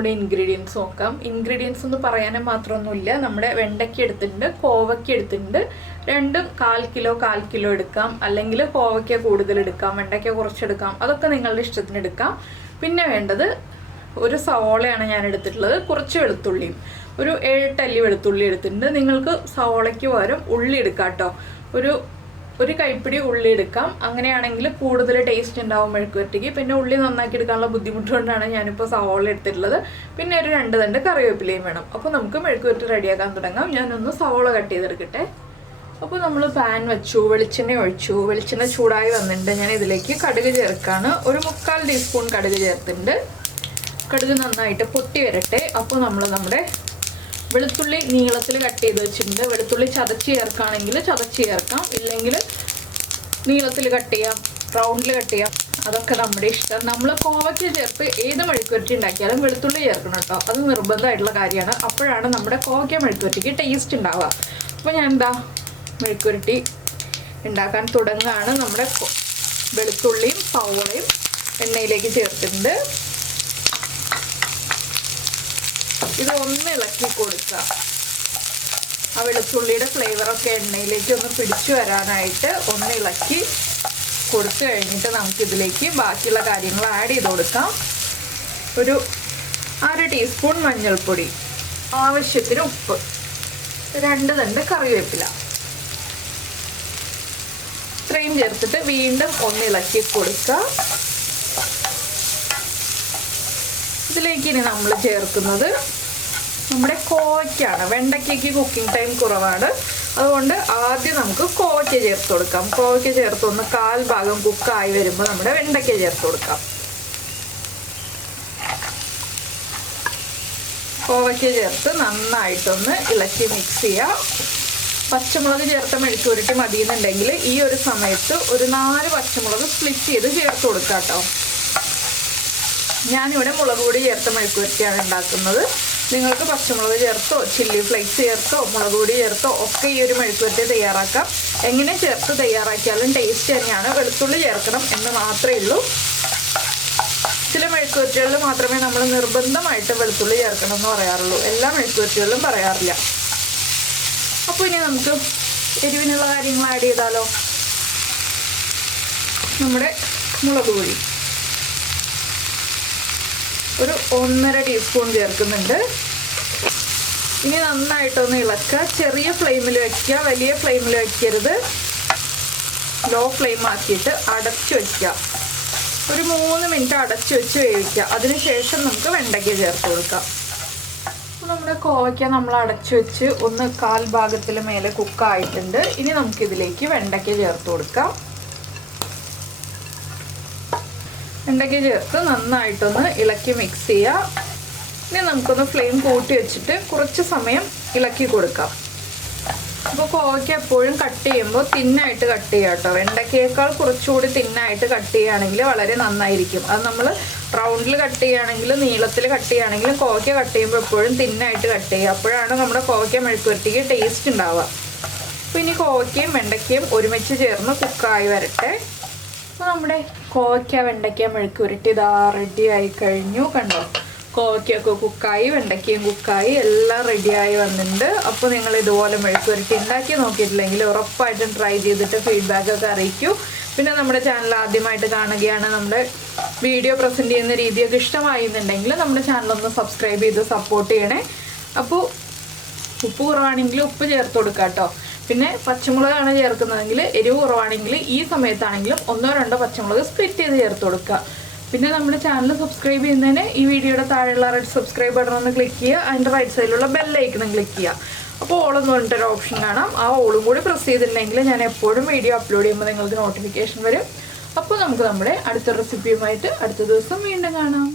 നമ്മുടെ ഇൻഗ്രീഡിയൻസ് നോക്കാം. ഇൻഗ്രീഡിയൻസ് എന്ന് പറയാനും മാത്രമൊന്നുമില്ല. നമ്മുടെ വെണ്ടയ്ക്ക എടുത്തിട്ടുണ്ട്, കോവയ്ക്ക എടുത്തിട്ടുണ്ട്. രണ്ടും 1/4 കിലോ എടുക്കാം, അല്ലെങ്കിൽ കോവയ്ക്ക കൂടുതൽ എടുക്കാം, വെണ്ടയ്ക്ക കുറച്ചെടുക്കാം. അതൊക്കെ നിങ്ങളുടെ ഇഷ്ടത്തിന് എടുക്കാം. പിന്നെ വേണ്ടത് ഒരു സവോളയാണ് ഞാൻ എടുത്തിട്ടുള്ളത്, കുറച്ച് വെളുത്തുള്ളിയും, ഒരു 7 അല്ലി വെളുത്തുള്ളി എടുത്തിട്ടുണ്ട്. നിങ്ങൾക്ക് സവോളയ്ക്ക് പകരം ഉള്ളി എടുക്കാം കേട്ടോ. ഒരു കൈപ്പിടി ഉള്ളി എടുക്കാം. അങ്ങനെയാണെങ്കിൽ കൂടുതൽ ടേസ്റ്റ് ഉണ്ടാവും മെഴുക്കുവരട്ടിക്ക്. പിന്നെ ഉള്ളി നന്നാക്കി എടുക്കാനുള്ള ബുദ്ധിമുട്ട് കൊണ്ടാണ് ഞാനിപ്പോൾ സവോള എടുത്തിട്ടുള്ളത്. പിന്നെ ഒരു 2 തണ്ട് കറിവേപ്പിലയും വേണം. അപ്പോൾ നമുക്ക് മെഴുക്കുവരട്ടി റെഡിയാക്കാൻ തുടങ്ങാം. ഞാനൊന്ന് സവോള കട്ട് ചെയ്തെടുക്കട്ടെ. അപ്പോൾ നമ്മൾ പാൻ വെച്ചു, വെളിച്ചെണ്ണ ഒഴിച്ചു. വെളിച്ചെണ്ണ ചൂടായി വന്നിട്ടുണ്ട്. ഞാൻ ഇതിലേക്ക് കടുക് ചേർക്കാണ്. ഒരു 1/4 ടീസ്പൂൺ കടുക് ചേർത്തിട്ടുണ്ട്. കടുക് നന്നായിട്ട് പൊട്ടി വരട്ടെ. അപ്പോൾ നമ്മൾ നമ്മുടെ വെളുത്തുള്ളി നീളത്തിൽ കട്ട് ചെയ്ത് വെച്ചിട്ടുണ്ട്. വെളുത്തുള്ളി ചതച്ച് ചേർക്കുകയാണെങ്കിൽ ചതച്ച് ചേർക്കാം, ഇല്ലെങ്കിൽ നീളത്തിൽ കട്ട് ചെയ്യാം, റൗണ്ടിൽ കട്ട് ചെയ്യാം. അതൊക്കെ നമ്മുടെ ഇഷ്ടം. നമ്മൾ കോവയ്ക്ക ചേർത്ത് ഏത് മെഴുക്കുവരട്ടി ഉണ്ടാക്കിയാലും വെളുത്തുള്ളി ചേർക്കണം കേട്ടോ. അത് നിർബന്ധമായിട്ടുള്ള കാര്യമാണ്. അപ്പോഴാണ് നമ്മുടെ കോവയ്ക്ക മെഴുക്കുവരട്ടിക്ക് ടേസ്റ്റ് ഉണ്ടാവുക. അപ്പോൾ ഞാൻ മെഴുക്കുവരട്ടി ഉണ്ടാക്കാൻ തുടങ്ങുകയാണ്. നമ്മുടെ വെളുത്തുള്ളിയും സവോളയും എണ്ണയിലേക്ക് ചേർത്തിട്ടുണ്ട്. ഇത് ഒന്ന് ഇളക്കി കൊടുക്കുക. ആ വെളുത്തുള്ളിയുടെ ഫ്ലേവറൊക്കെ എണ്ണയിലേക്ക് ഒന്ന് പിടിച്ചു വരാനായിട്ട് ഒന്ന് ഇളക്കി കൊടുത്തു കഴിഞ്ഞിട്ട് നമുക്കിതിലേക്ക് ബാക്കിയുള്ള കാര്യങ്ങൾ ആഡ് ചെയ്ത് കൊടുക്കാം. ഒരു 1/2 ടീസ്പൂൺ മഞ്ഞൾപ്പൊടി, ആവശ്യത്തിന് ഉപ്പ്, 2 തണ്ട് കറിവേപ്പില, ഇത്രയും ചേർത്തിട്ട് വീണ്ടും ഒന്ന് ഇളക്കി കൊടുക്കുക. ഇതിലേക്ക് ഇനി നമ്മൾ ചേർക്കുന്നത് നമ്മുടെ കോവയ്ക്കാണ്. വെണ്ടയ്ക്കയ്ക്ക് കുക്കിംഗ് ടൈം കുറവാണ്, അതുകൊണ്ട് ആദ്യം നമുക്ക് കോവയ്ക്ക ചേർത്ത് കൊടുക്കാം. കോവയ്ക്ക ചേർത്ത് ഒന്ന് 1/4 ഭാഗം കുക്കായി വരുമ്പോൾ നമ്മുടെ വെണ്ടയ്ക്ക ചേർത്ത് കൊടുക്കാം. കോവയ്ക്ക ചേർത്ത് നന്നായിട്ടൊന്ന് ഇളക്കി മിക്സ് ചെയ്യാം. പച്ചമുളക് ചേർത്ത മെഴുക്കുവരട്ടി മതിയെന്നുണ്ടെങ്കിൽ ഈ ഒരു സമയത്ത് ഒരു 4 പച്ചമുളക് സ്പ്ലിറ്റ് ചെയ്ത് ചേർത്ത് കൊടുക്കാം കേട്ടോ. ഞാനിവിടെ മുളക് പൊടി ചേർത്ത മെഴുക്കുവരട്ടിയാണ് ഉണ്ടാക്കുന്നത്. നിങ്ങൾക്ക് പച്ചമുളക് ചേർത്തോ ചില്ലി ഫ്ലേക്സ് ചേർത്തോ മുളക് പൊടി ചേർത്തോ ഒക്കെ ഈ ഒരു മെഴുക്കുവരട്ടി തയ്യാറാക്കാം. എങ്ങനെ ചേർത്ത് തയ്യാറാക്കിയാലും ടേസ്റ്റ് തന്നെയാണ്. വെളുത്തുള്ളി ചേർക്കണം എന്ന് മാത്രമേ ഉള്ളൂ. ചില മെഴുക്കുവരട്ടികളിൽ മാത്രമേ നമ്മൾ നിർബന്ധമായിട്ട് വെളുത്തുള്ളി ചേർക്കണം എന്ന് പറയാറുള്ളൂ. എല്ലാ മെഴുക്കുവരട്ടികളിലും പറയാറില്ല. അപ്പോൾ ഇനി നമുക്ക് എരിവിനുള്ള കാര്യങ്ങൾ ആഡ് ചെയ്താലോ. നമ്മുടെ മുളക് പൊടി ഒരു 1/2 ടീസ്പൂൺ ചേർക്കുന്നുണ്ട്. ഇനി നന്നായിട്ടൊന്ന് ഇളക്കുക. ചെറിയ ഫ്ലെയിമിൽ വയ്ക്കുക, വലിയ ഫ്ലെയിമിൽ വയ്ക്കരുത്. ലോ ഫ്ലെയിം ആക്കിയിട്ട് അടച്ചു വയ്ക്കുക. ഒരു 3 മിനിറ്റ് അടച്ചു വെച്ച് വേവിക്കുക. അതിനുശേഷം നമുക്ക് വെണ്ടയ്ക്ക ചേർത്ത് കൊടുക്കാം. നമ്മുടെ കോവയ്ക്ക നമ്മൾ അടച്ചു വെച്ച് ഒന്ന് 1/4 ഭാഗത്തിൽ മേലെ കുക്കായിട്ടുണ്ട്. ഇനി നമുക്കിതിലേക്ക് വെണ്ടയ്ക്ക ചേർത്ത് കൊടുക്കാം. വെണ്ടയ്ക്ക ചേർത്ത് നന്നായിട്ടൊന്ന് ഇളക്കി മിക്സ് ചെയ്യുക. ഇനി നമുക്കൊന്ന് ഫ്ലെയിം കൂട്ടി വെച്ചിട്ട് കുറച്ച് സമയം ഇളക്കി കൊടുക്കാം. അപ്പോൾ കോവയ്ക്ക എപ്പോഴും കട്ട് ചെയ്യുമ്പോൾ തിന്നായിട്ട് കട്ട് ചെയ്യുക കേട്ടോ. വെണ്ടയ്ക്കയേക്കാൾ കുറച്ചുകൂടി തിന്നായിട്ട് കട്ട് ചെയ്യുകയാണെങ്കിൽ വളരെ നന്നായിരിക്കും. അത് നമ്മൾ റൗണ്ടിൽ കട്ട് ചെയ്യുകയാണെങ്കിലും നീളത്തിൽ കട്ട് ചെയ്യുകയാണെങ്കിലും കോവയ്ക്ക കട്ട് ചെയ്യുമ്പോൾ എപ്പോഴും തിന്നായിട്ട് കട്ട് ചെയ്യുക. അപ്പോഴാണ് നമ്മുടെ കോവയ്ക്ക മെഴുക്കുവരട്ടിക്ക് ടേസ്റ്റ് ഉണ്ടാവുക. അപ്പോൾ ഇനി കോവയ്ക്കയും വെണ്ടയ്ക്കയും ഒരുമിച്ച് ചേർന്ന് കുക്കായി വരട്ടെ. അപ്പോൾ നമ്മുടെ കോവയ്ക്ക വെണ്ടയ്ക്ക മെഴുക്കുവരട്ടി ഇതാ റെഡി ആയി കഴിഞ്ഞു. കണ്ടോ, കോവയ്ക്കൊക്കെ കുക്കായി, വെണ്ടയ്ക്കയും കുക്കായി, എല്ലാം റെഡിയായി വന്നിട്ടുണ്ട്. അപ്പോൾ നിങ്ങൾ ഇതുപോലെ മെഴുക്കുവരട്ടി ഉണ്ടാക്കി നോക്കിയിട്ടില്ലെങ്കിൽ ഉറപ്പായിട്ടും ട്രൈ ചെയ്തിട്ട് ഫീഡ്ബാക്കൊക്കെ അറിയിക്കൂ. പിന്നെ നമ്മുടെ ചാനൽ ആദ്യമായിട്ട് കാണുകയാണ്, നമ്മുടെ വീഡിയോ പ്രസൻറ്റ് ചെയ്യുന്ന രീതിയൊക്കെ ഇഷ്ടമായിരുന്നുണ്ടെങ്കിൽ നമ്മുടെ ചാനലൊന്ന് സബ്സ്ക്രൈബ് ചെയ്ത് സപ്പോർട്ട് ചെയ്യണേ. അപ്പോൾ ഉപ്പ് കുറവാണെങ്കിൽ ഉപ്പ് ചേർത്ത് കൊടുക്കാം കേട്ടോ. പിന്നെ പച്ചമുളകാണ് ചേർക്കുന്നതെങ്കിൽ എരിവ് കുറവാണെങ്കിൽ ഈ സമയത്താണെങ്കിലും 1-2 പച്ചമുളക് സ്പ്ലിറ്റ് ചെയ്ത് ചേർത്ത് കൊടുക്കുക. പിന്നെ നമ്മുടെ ചാനൽ സബ്സ്ക്രൈബ് ചെയ്യുന്നതിന് ഈ വീഡിയോയുടെ താഴെയുള്ള റെഡ് സബ്സ്ക്രൈബ് ബട്ടൺ ഒന്ന് ക്ലിക്ക് ചെയ്യുക. അതിൻ്റെ റൈറ്റ് സൈഡിലുള്ള ബെല്ലൈക്കണും ക്ലിക്ക് ചെയ്യുക. അപ്പോൾ ഓളെന്ന് പറഞ്ഞിട്ടൊരു ഓപ്ഷൻ കാണാം. ആ ഓളും കൂടി പ്രസ് ചെയ്തിട്ടുണ്ടെങ്കിൽ ഞാൻ എപ്പോഴും വീഡിയോ അപ്ലോഡ് ചെയ്യുമ്പോൾ നിങ്ങൾക്ക് നോട്ടിഫിക്കേഷൻ വരും. അപ്പോൾ നമുക്ക് നമ്മുടെ അടുത്ത റെസിപ്പിയുമായിട്ട് അടുത്ത ദിവസം വീണ്ടും കാണാം.